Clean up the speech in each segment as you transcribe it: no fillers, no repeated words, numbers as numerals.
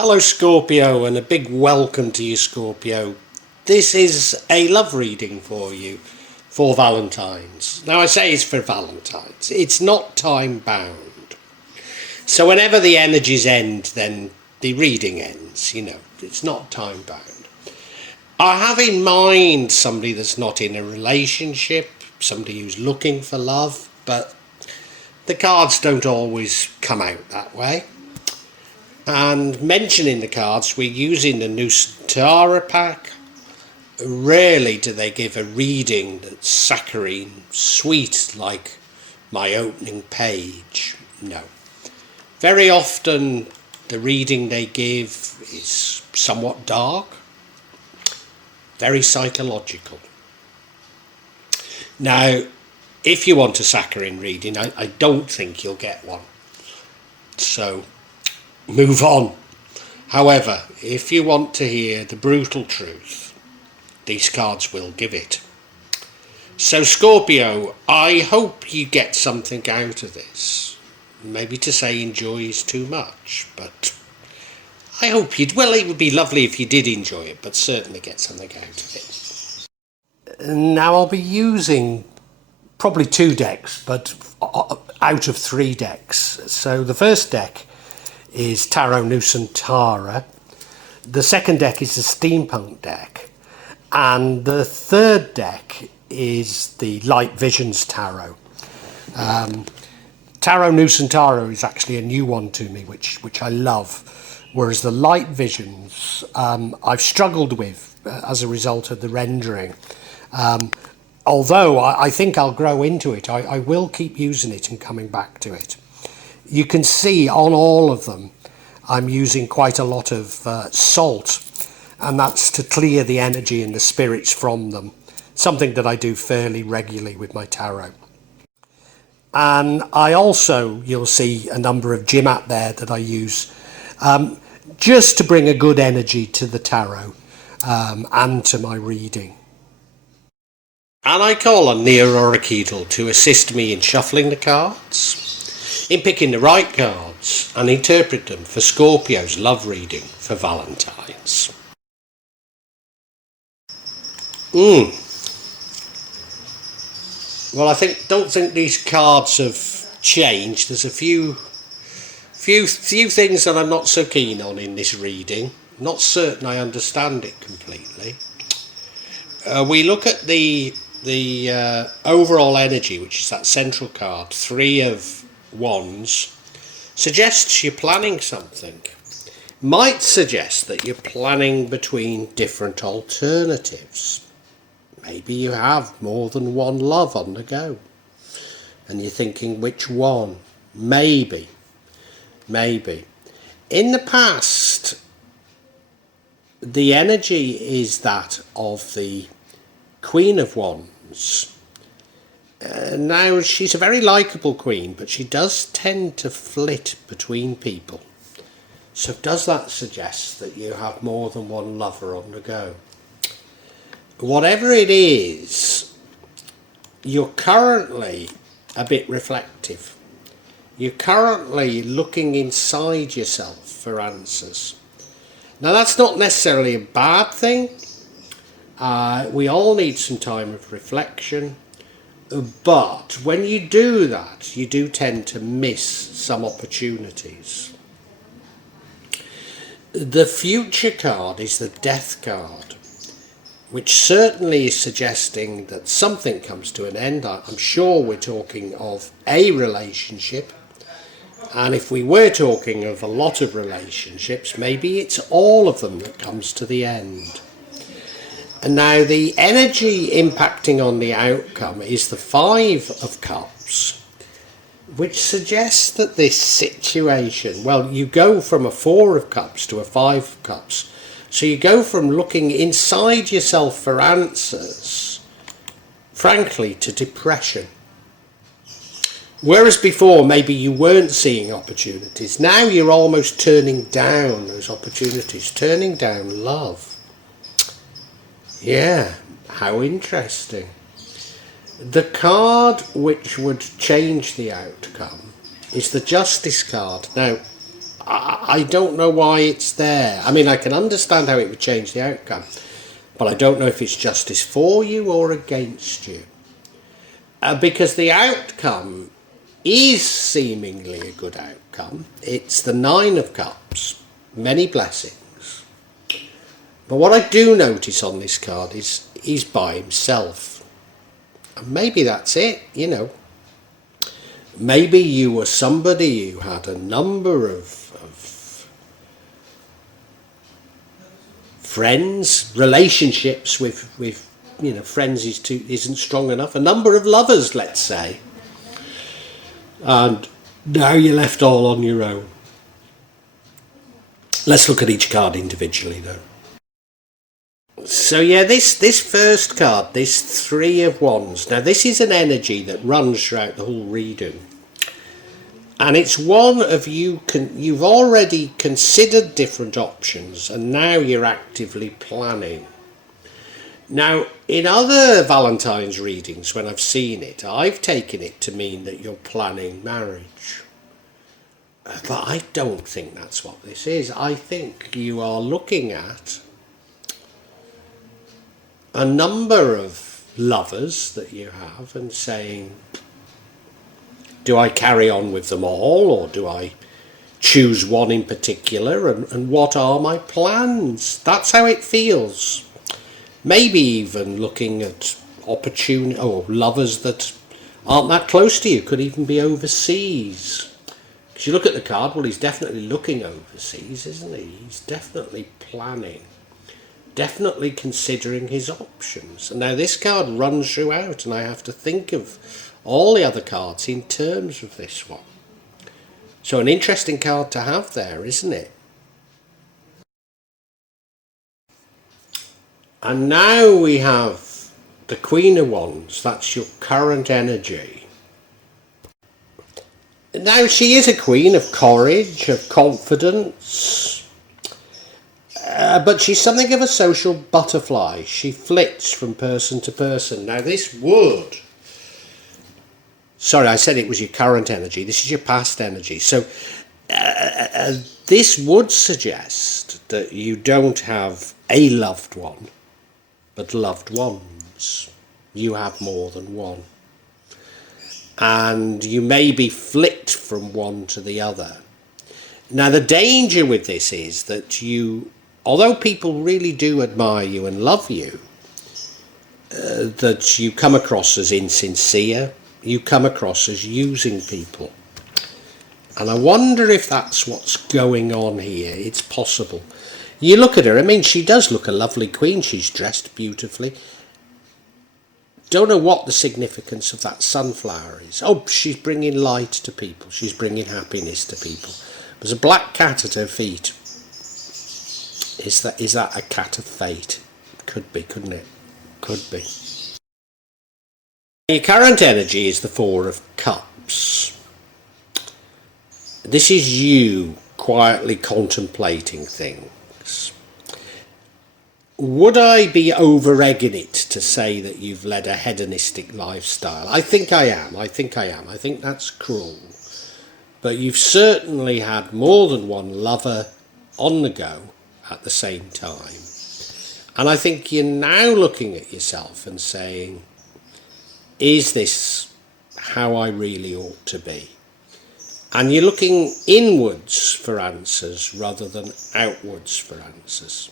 Hello Scorpio, and a big welcome to you, Scorpio. This is a love reading for you for Valentines. Now I say it's for Valentines, it's not time bound. So whenever the energies end, then the reading ends, it's not time bound. I have in mind somebody that's not in a relationship, somebody who's looking for love, but the cards don't always come out that way. And mentioning the cards, we're using the Nusantara pack. Rarely do they give a reading that's saccharine, sweet like my opening page. No. Very often the reading they give is somewhat dark, very psychological. Now, if you want a saccharine reading, I don't think you'll get one. So move on. However, if you want to hear the brutal truth, these cards will give it. So Scorpio, I hope you get something out of this. Maybe to say enjoy is too much, but I hope you'd, well, it would be lovely if you did enjoy it, but certainly get something out of it. Now I'll be using probably 2 decks, but out of 3 decks. So the first deck is Tarot Nusantara, the second deck is the Steampunk deck, and the third deck is the Light Visions Tarot. Tarot Nusantara is actually a new one to me, which I love, whereas the Light Visions I've struggled with as a result of the rendering. Although I think I'll grow into it, I will keep using it and coming back to it. You can see on all of them I'm using quite a lot of salt, and that's to clear the energy and the spirits from them, something that I do fairly regularly with my tarot. And I also, you'll see a number of Jimat there that I use just to bring a good energy to the tarot and to my reading. And I call on Neo Orakeedle to assist me in shuffling the cards, in picking the right cards, and interpret them for Scorpio's love reading for Valentines. Well, don't think these cards have changed. There's a few things that I'm not so keen on in this reading. Not certain I understand it completely. We look at the overall energy, which is that central card, 3 of Wands, suggests you're planning something. Might suggest that you're planning between different alternatives. Maybe you have more than one love on the go, and you're thinking which one. Maybe. In the past, the energy is that of the Queen of Wands. Now, she's a very likeable queen, but she does tend to flit between people. So does that suggest that you have more than one lover on the go? Whatever it is, you're currently a bit reflective. You're currently looking inside yourself for answers. Now, that's not necessarily a bad thing. We all need some time of reflection. But when you do that, you do tend to miss some opportunities. The future card is the Death card, which certainly is suggesting that something comes to an end. I'm sure we're talking of a relationship. And if we were talking of a lot of relationships, maybe it's all of them that comes to the end. And now the energy impacting on the outcome is the 5 of Cups, which suggests that this situation, well, you go from a 4 of Cups to a 5 of Cups. So you go from looking inside yourself for answers, frankly, to depression. Whereas before, maybe you weren't seeing opportunities. Now you're almost turning down those opportunities, turning down love. Yeah, how interesting. The card which would change the outcome is the Justice card. Now, I don't know why it's there. I mean, I can understand how it would change the outcome, but I don't know if it's justice for you or against you. Because the outcome is seemingly a good outcome. It's the Nine of Cups, many blessings. But what I do notice on this card is he's by himself. And maybe that's it, you know. Maybe you were somebody who had a number of friends, relationships with you know, friends isn't strong enough. A number of lovers, let's say. And now you're left all on your own. Let's look at each card individually, though. So yeah, this first card, this Three of Wands. Now this is an energy that runs throughout the whole reading. And it's one of you've already considered different options and now you're actively planning. Now, in other Valentine's readings, when I've seen it, I've taken it to mean that you're planning marriage. But I don't think that's what this is. I think you are looking at a number of lovers that you have and saying, do I carry on with them all, or do I choose one in particular, and what are my plans? That's how it feels. Maybe even looking at opportunity or lovers that aren't that close to you, could even be overseas. Because you look at the card, well, he's definitely looking overseas, isn't he? He's definitely planning, definitely considering his options. And now this card runs throughout, and I have to think of all the other cards in terms of this one. So an interesting card to have there, isn't it? And now we have the Queen of Wands. That's your current energy. Now she is a queen of courage, of confidence, but she's something of a social butterfly. She flits from person to person. Now this would... Sorry, I said it was your current energy. This is your past energy. So this would suggest that you don't have a loved one, but loved ones. You have more than one. And you maybe flit from one to the other. Now the danger with this is that you, although people really do admire you and love you, that you come across as insincere, you come across as using people. And I wonder if that's what's going on here. It's possible. You look at her, I mean, she does look a lovely queen. She's dressed beautifully. Don't know what the significance of that sunflower is. Oh, she's bringing light to people. She's bringing happiness to people. There's a black cat at her feet. Is that a cat of fate? Could be, couldn't it? Could be. Your current energy is the Four of Cups. This is you quietly contemplating things. Would I be over-egging it to say that you've led a hedonistic lifestyle? I think I am. I think that's cruel. But you've certainly had more than one lover on the go at the same time. And I think you're now looking at yourself and saying, is this how I really ought to be? And you're looking inwards for answers rather than outwards for answers.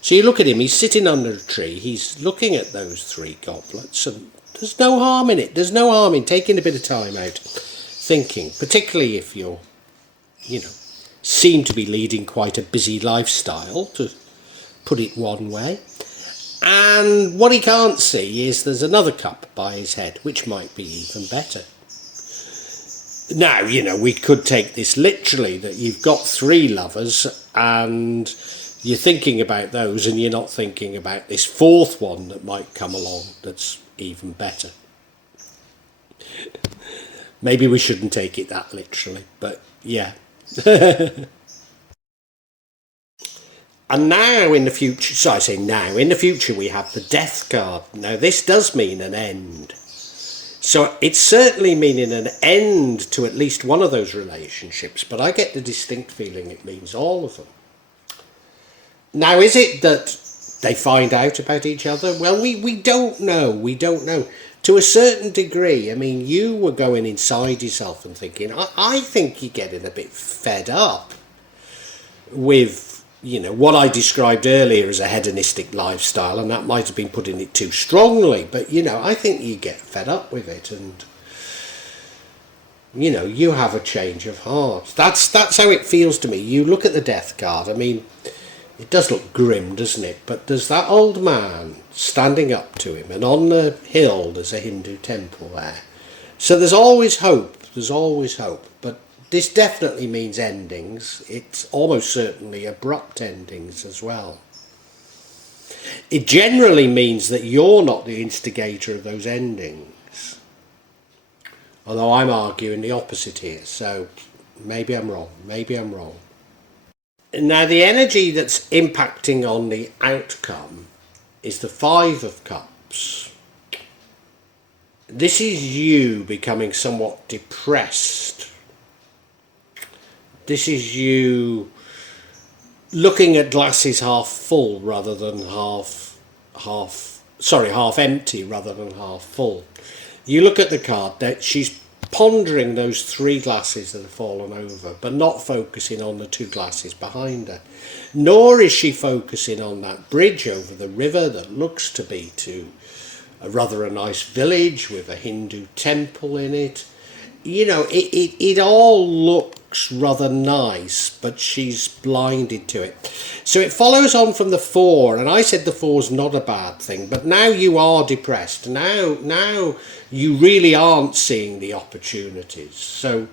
So you look at him, he's sitting under a tree, he's looking at those three goblets, and there's no harm in it. There's no harm in taking a bit of time out thinking, particularly if you're, seem to be leading quite a busy lifestyle, to put it one way. And what he can't see is there's another cup by his head, which might be even better. Now, we could take this literally, that you've got three lovers and you're thinking about those and you're not thinking about this fourth one that might come along that's even better. Maybe we shouldn't take it that literally, but yeah. And now in the future, so in the future we have the Death card. Now this does mean an end. So it's certainly meaning an end to at least one of those relationships, but I get the distinct feeling it means all of them. Now, is it that they find out about each other? Well, we don't know. We don't know. To a certain degree, I mean, you were going inside yourself and thinking, I think you're getting a bit fed up with, you know, what I described earlier as a hedonistic lifestyle, and that might have been putting it too strongly, but, you know, I think you get fed up with it, and, you know, you have a change of heart. That's how it feels to me. You look at the death card, I mean, it does look grim, doesn't it? But there's that old man standing up to him, and on the hill there's a Hindu temple there. So there's always hope, but this definitely means endings. It's almost certainly abrupt endings as well. It generally means that you're not the instigator of those endings. Although I'm arguing the opposite here, so maybe I'm wrong. Now, the energy that's impacting on the outcome is the Five of Cups. This is you becoming somewhat depressed. This is you looking at glasses half full rather than half empty rather than half full. You look at the card that she's pondering those three glasses that have fallen over, but not focusing on the two glasses behind her. Nor is she focusing on that bridge over the river that looks to be to a nice village with a Hindu temple in it. You know, it all looks rather nice, but she's blinded to it. So it follows on from the Four, and I said the Four's not a bad thing, but now you are depressed. Now you really aren't seeing the opportunities. So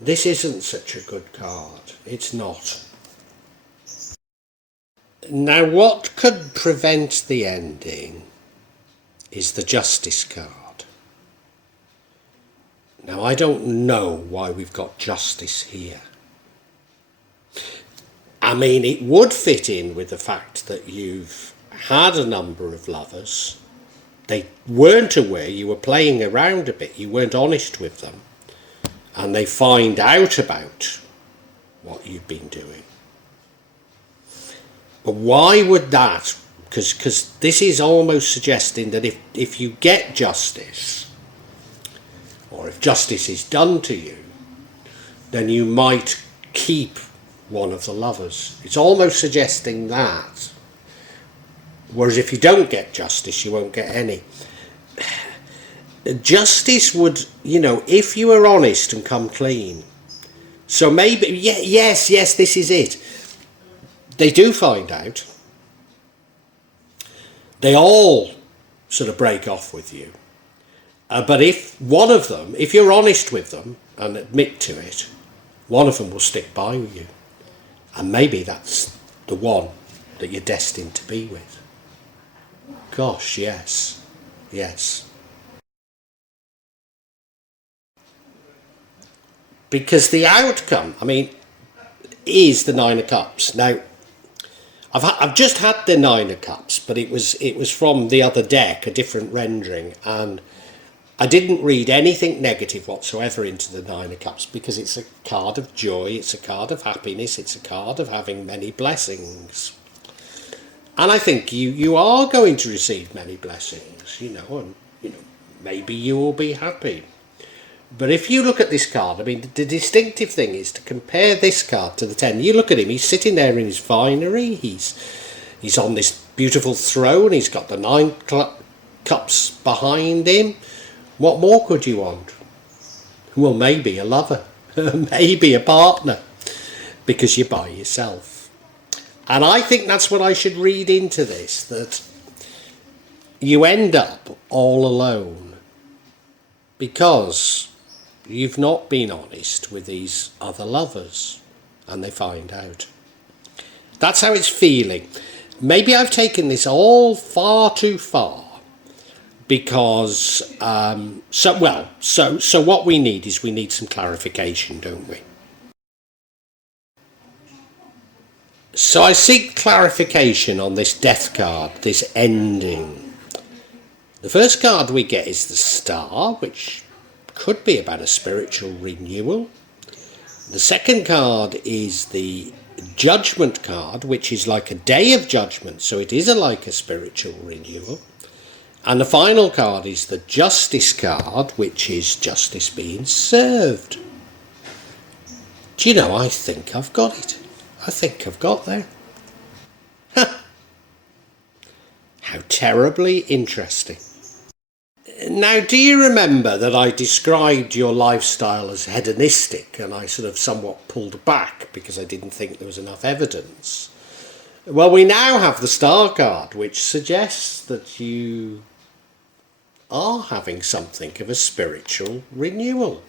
this isn't such a good card. It's not. Now, what could prevent the ending is the Justice card. Now, I don't know why we've got Justice here. I mean, it would fit in with the fact that you've had a number of lovers. They weren't aware you were playing around a bit. You weren't honest with them. And they find out about what you've been doing. But why would that? Because this is almost suggesting that if you get justice, or if justice is done to you, then you might keep one of the lovers. It's almost suggesting that. Whereas if you don't get justice, you won't get any. Justice would, you know, if you are honest and come clean. So maybe, yes, this is it. They do find out. They all sort of break off with you. But if one of them, if you're honest with them and admit to it, one of them will stick by you. And maybe that's the one that you're destined to be with. Gosh, yes. Because the outcome, I mean, is the Nine of Cups. Now, I've just had the Nine of Cups, but it was from the other deck, a different rendering, and I didn't read anything negative whatsoever into the Nine of Cups because it's a card of joy, it's a card of happiness, it's a card of having many blessings. And I think you are going to receive many blessings, you know, and maybe you will be happy. But if you look at this card, I mean, the distinctive thing is to compare this card to the 10. You look at him, he's sitting there in his finery, he's on this beautiful throne, he's got the 9 cups behind him. What more could you want? Well, maybe a lover, maybe a partner, because you're by yourself. And I think that's what I should read into this, that you end up all alone because you've not been honest with these other lovers and they find out. That's how it's feeling. Maybe I've taken this all far too far because so what we need is we need some clarification, don't we? So I seek clarification on this death card, this ending. The first card we get is the Star, which could be about a spiritual renewal. The second card is the Judgment card, which is like a day of judgment, so it is like a spiritual renewal. And the final card is the Justice card, which is justice being served. Do you know, I think I've got it. I think I've got there. How terribly interesting. Now, do you remember that I described your lifestyle as hedonistic, and I sort of somewhat pulled back because I didn't think there was enough evidence? Well, we now have the Star card, which suggests that you are having something of a spiritual renewal.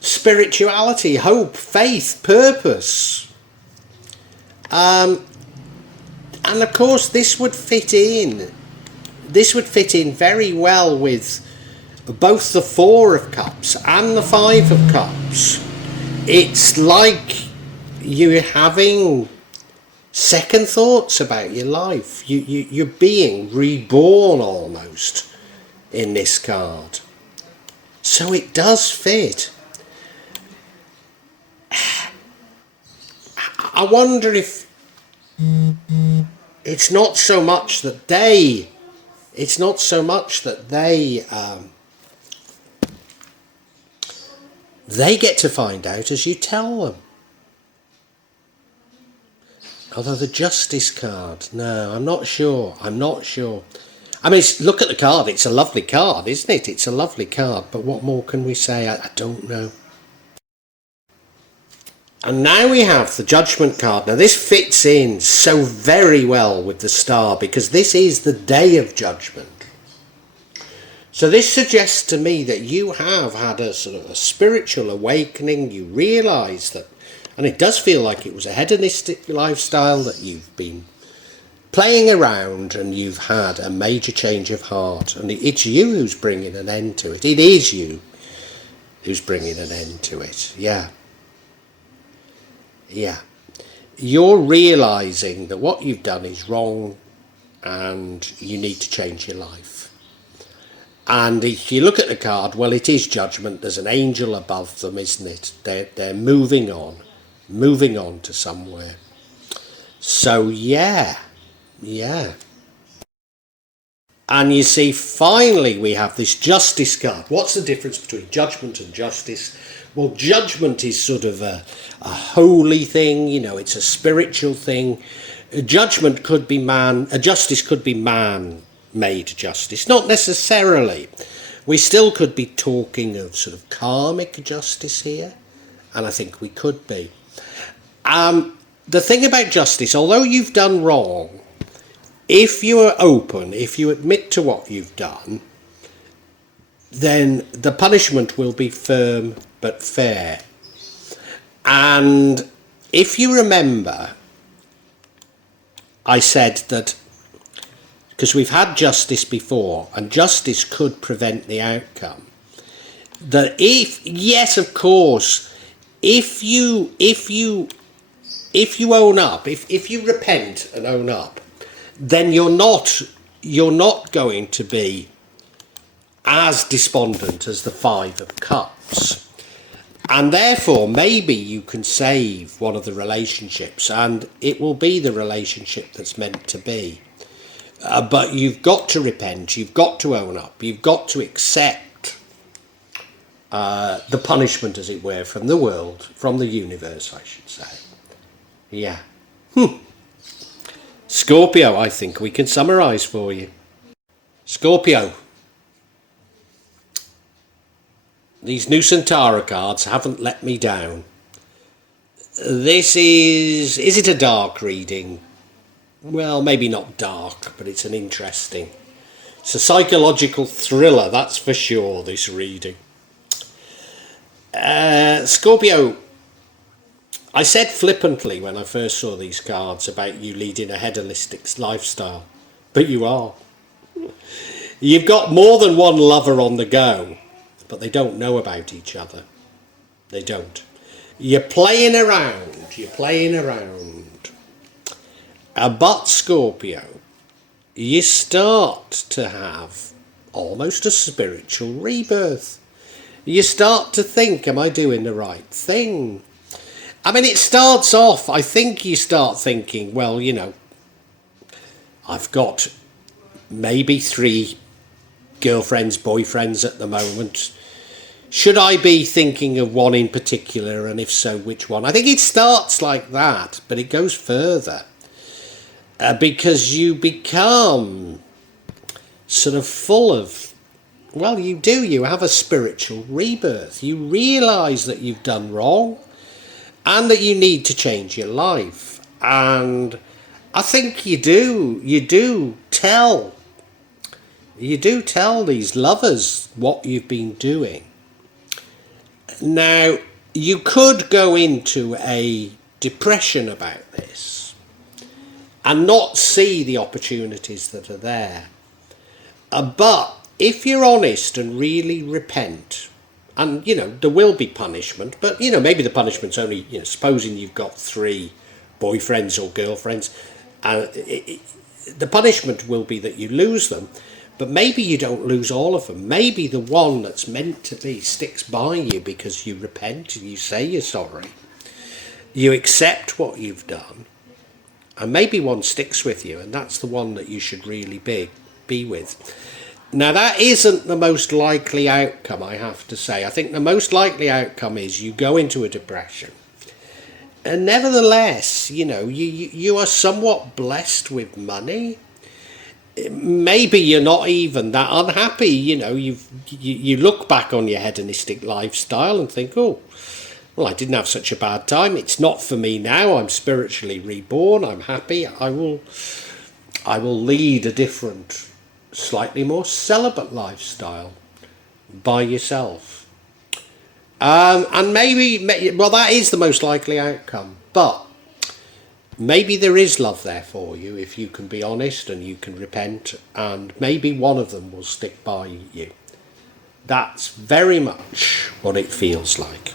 Spirituality, hope, faith, purpose. And of course this would fit in very well with both the Four of Cups and the Five of Cups. It's like you're having second thoughts about your life. You're being reborn almost in this card. So it does fit. I wonder if it's not so much that they get to find out as you tell them. Although the Justice card, no, I'm not sure. I mean, look at the card. It's a lovely card, isn't it? It's a lovely card. But what more can we say? I don't know. And now we have the Judgment card. Now this fits in so very well with the Star because this is the Day of Judgment. So this suggests to me that you have had a sort of a spiritual awakening. You realise that, and it does feel like it was a hedonistic lifestyle that you've been playing around, and you've had a major change of heart, and it's you who's bringing an end to it. It is you who's bringing an end to it. Yeah. You're realising that what you've done is wrong and you need to change your life. And if you look at the card, well, it is judgment. There's an angel above them, isn't it? They're moving on to somewhere. So yeah. And you see, finally we have this Justice card. What's the difference between judgment and justice? Well, judgment is sort of a holy thing, it's a spiritual thing. Judgment could be justice could be man-made justice. Not necessarily. We still could be talking of sort of karmic justice here, and I think we could be. The thing about justice, although you've done wrong, if you are open, if you admit to what you've done, then the punishment will be firm but fair. And if you remember, I said that because we've had justice before, and justice could prevent the outcome, that if you own up, if you repent and own up, then you're not going to be as despondent as the Five of Cups. And therefore, maybe you can save one of the relationships, and it will be the relationship that's meant to be. But you've got to repent, you've got to own up, you've got to accept the punishment, as it were, from the world, from the universe, I should say. Yeah. Scorpio, I think we can summarise for you. Scorpio. These new Centaur cards haven't let me down. This is it a dark reading? Well, maybe not dark, but it's it's a psychological thriller, that's for sure, this reading. Scorpio, I said flippantly when I first saw these cards about you leading a hedonistic lifestyle, but you are. You've got more than one lover on the go, but they don't know about each other. They don't. You're playing around. But Scorpio, you start to have almost a spiritual rebirth. You start to think, am I doing the right thing? I mean, it starts off, I think you start thinking, well, I've got maybe 3 girlfriends, boyfriends at the moment. Should I be thinking of one in particular, and if so, which one? I think it starts like that, but it goes further. Because you become sort of full of, well, you have a spiritual rebirth. You realise that you've done wrong and that you need to change your life. And I think you do tell these lovers what you've been doing. Now, you could go into a depression about this and not see the opportunities that are there. But if you're honest and really repent, and there will be punishment, but maybe the punishment's only, supposing you've got 3 boyfriends or girlfriends, the punishment will be that you lose them. But maybe you don't lose all of them. Maybe the one that's meant to be sticks by you because you repent and you say you're sorry. You accept what you've done. And maybe one sticks with you, and that's the one that you should really be with. Now, that isn't the most likely outcome, I have to say. I think the most likely outcome is you go into a depression. And nevertheless, you are somewhat blessed with money. Maybe you're not even that unhappy. You look back on your hedonistic lifestyle and think, oh, well, I didn't have such a bad time. It's not for me now. I'm spiritually reborn. I'm happy. I will lead a different, slightly more celibate lifestyle by yourself. And maybe, well, that is the most likely outcome. But maybe there is love there for you if you can be honest and you can repent, and maybe one of them will stick by you. That's very much what it feels like.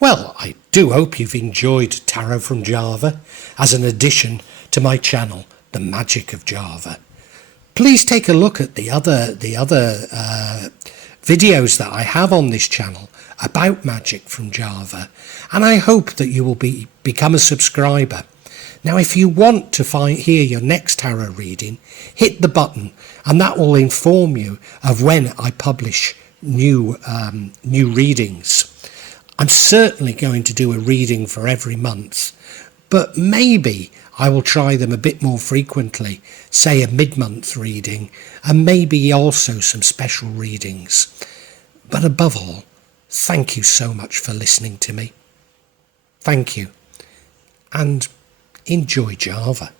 Well, I do hope you've enjoyed Tarot from Java as an addition to my channel, The Magic of Java. Please take a look at the other videos that I have on this channel about magic from Java, and I hope that you will become a subscriber. Now, if you want to hear your next tarot reading, hit the button, and that will inform you of when I publish new readings. I'm certainly going to do a reading for every month, but maybe I will try them a bit more frequently, say a mid-month reading, and maybe also some special readings. But above all, thank you so much for listening to me. Thank you, and enjoy Java.